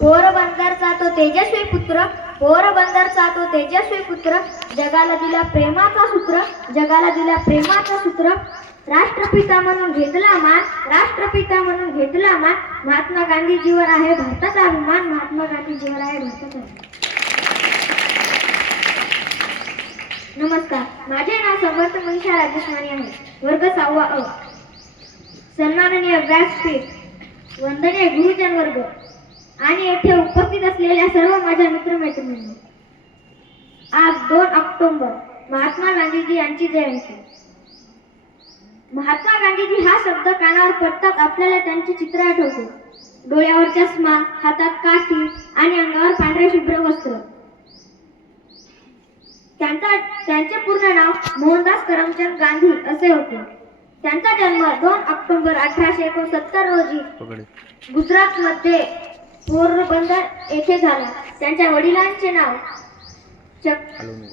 पोरबंदरचा तो तेजस्वी पुत्र, पोरबंदरचा तो तेजस्वी पुत्र, जगाला दिला प्रेमाचा सूत्र, जगाला दिला प्रेमाचा सूत्र. राष्ट्रपिता म्हणून घेतला मान, राष्ट्रपिता म्हणून घेतला मान. महात्मा गांधीजीवर आहे भारताचा अभिमान, महात्मा गांधीजीवर आहे भारताचा अभिमान. नमस्कार, माझे नाव समर्थ मनीषा राजेश माने आहे. वर्ग 6वा अ. सन्माननीय व्यासपीठ, वंदनीय गुरुजन वर्ग आणि येथे उपस्थित असलेल्या सर्व माझ्या मित्रमैत्रिणींनो, आज 2 ऑक्टोबर महात्मा गांधीजी यांची जयंती. महात्मा गांधीजी हा शब्द कानावर पडताच आपल्याला त्यांचे चित्र आठवते. डोळ्यावर चष्मा, हातात काठी आणि अंगावर पांढरे शुभ्र वस्त्र. त्यांचे पूर्ण नाव मोहनदास करमचंद गांधी असे होते. त्यांचा जन्म 2 ऑक्टोबर 1869 रोजी गुजरात मध्ये पोरबंदर येथे झाला. त्यांच्या वडिलांचे नाव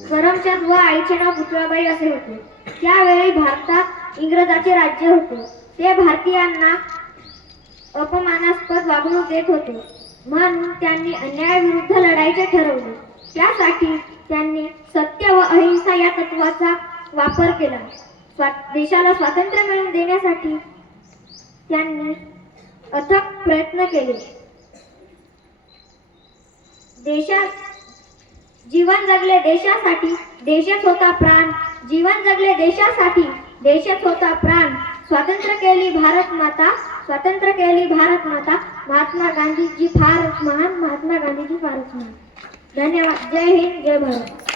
करमचंद व आईचे नाव पुतळाबाई असे होते. त्यावेळी भारतात इंग्रजांचे राज्य होते. ते भारतीयांना अपमानास्पद वागणूक देत होते, म्हणून त्यांनी अन्यायाविरुद्ध लढायचे ठरवले. त्यासाठी त्यांनी सत्य व अहिंसा या तत्वाचा वापर केला. देशाला स्वातंत्र्य मिळवून देण्यासाठी त्यांनी अथक प्रयत्न केले. जीवन जगले देशासाठी, देशात होता प्राण. जीवन जगले देशासाठी, देशात होता प्राण. स्वातंत्र्य केली भारत माता, स्वातंत्र्य केली भारत माता. महात्मा गांधीजी फारच महान, महात्मा गांधीजी फारच महान. धन्यवाद. जय हिंद, जय भारत.